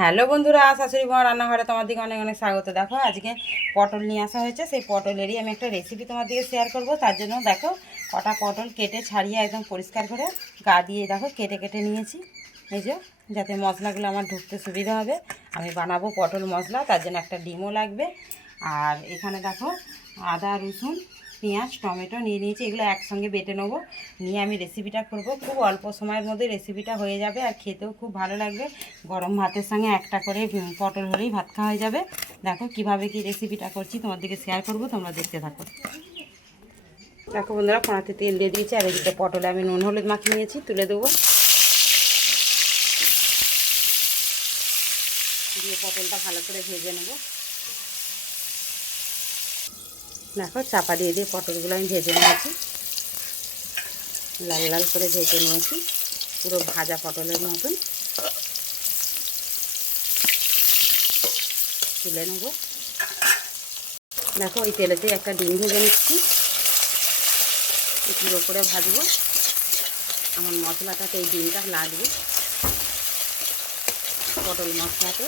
Hello বন্ধুরা, শাশুড়ি মা রান্নাঘরে তোমার দিকে অনেক অনেক স্বাগত। দেখো আজকে পটল নিয়ে আসা হয়েছে, সেই পটলেরই আমি একটা রেসিপি তোমার দিকে শেয়ার করব। তার জন্য দেখো কটা পটল কেটে ছাড়িয়ে একদম পরিষ্কার করে গা দিয়ে দেখো কেটে কেটে নিয়েছি। এই যে, যাতে মশলাগুলো আমার ঢুকতে সুবিধা হবে। আমি বানাবো পটল মশলা, তার জন্য একটা ডিমও লাগবে। আর এখানে দেখো আদা রসুন পেঁয়াজ টমেটো নিয়ে নিয়েছি, এগুলো একসঙ্গে বেটে নেবো। নিয়ে আমি রেসিপিটা করব, খুব অল্প সময়ের মধ্যে রেসিপিটা হয়ে যাবে আর খেতেও খুব ভালো লাগবে। গরম ভাতের সঙ্গে একটা করে পটল হলেই ভাত খাওয়া হয়ে যাবে। দেখো কিভাবে কি রেসিপিটা করছি তোমার দিকে শেয়ার করব, তোমরা দেখতে থাকো। দেখো বন্ধুরা, কড়াতে তেল দিয়ে দিয়েছি আর এদিকে পটলে আমি নুন হলুদ মাখিয়ে নিয়েছি, তুলে দেবো। দিয়ে পটলটা ভালো করে ভেজে নেব। দেখো চাপা দিয়ে দিয়ে পটলগুলো আমি ভেজে নিয়েছি, লাল লাল করে ভেজে নিয়েছি, পুরো ভাজা পটলের মতন। তুলে নেব। দেখো ওই তেলেতে একটা ডিম ভেজে নিচ্ছি, পুরো করে ভাজবো। আমার মশলাটাতে এই ডিমটা লাগবে, পটল মশলাতে।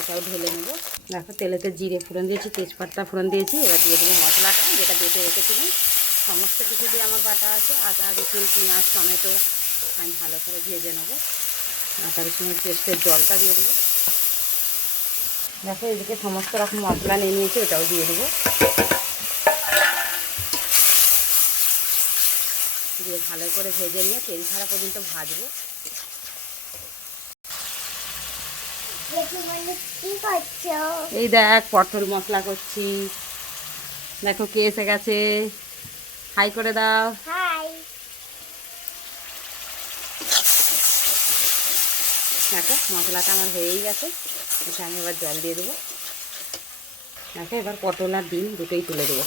এটাও ঢেলে নেব। দেখো তেলেতে জিরে ফোড়ন দিয়েছি, তেজপাতা ফোড়ন দিয়েছি। এবার দিয়ে দেবো মশলাটা, যেটা বেটে রেখেছিলাম। সমস্ত কিছু দিয়ে আমার বাটা আছে, আদা রসুন পেঁয়াজ টমেটো। আমি ভালো করে ভেজে নেবো। আদা রসুনের পেস্টের জলটা দিয়ে দেবো। দেখো এদিকে সমস্ত রকম মশলা নিয়ে নিয়েছি, ওটাও দিয়ে দেবো। দিয়ে ভালো করে ভেজে নিয়ে তেল ছাড়া পর্যন্ত ভাজবো। এই দেখ পটল মশলা করছি। দেখো কে এসে গেছে, হাই করে দাও। হাই। দেখো মশলাটা আমার হয়েই গেছে, এটা আমি এবার জল দিয়ে দেবো। দেখো এবার পটল আর ডিম দুটোই তুলে দেবো।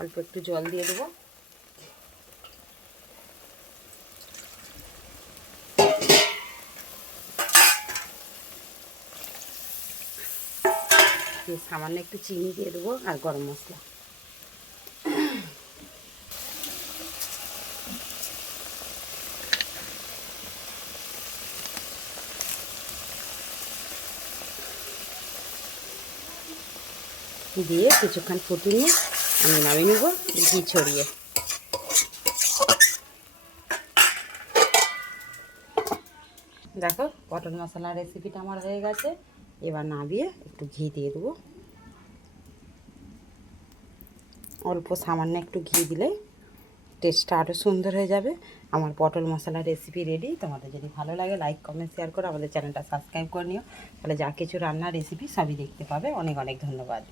অল্প একটু জল দিয়ে দেবো। সামান্য একটু চিনি দিয়ে দেবো আর গরম মশলা। দিয়ে কিছুক্ষণ ফুটিয়ে আমি নামিয়ে নেব ঘি ছড়িয়ে। দেখো পটল মশলা রেসিপিটা আমার হয়ে গেছে। এবার নামিয়ে একটু ঘি দিয়ে দেবো। অল্প সামান্য একটু ঘি দিলে টেস্টটা আরও সুন্দর হয়ে যাবে। আমার পটল মশলা রেসিপি রেডি। তোমাদের যদি ভালো লাগে লাইক কমেন্ট শেয়ার করো, আমাদের চ্যানেলটা সাবস্ক্রাইব করে নিও। তাহলে যা কিছু রান্নার রেসিপি সবই দেখতে পাবে। অনেক অনেক ধন্যবাদ।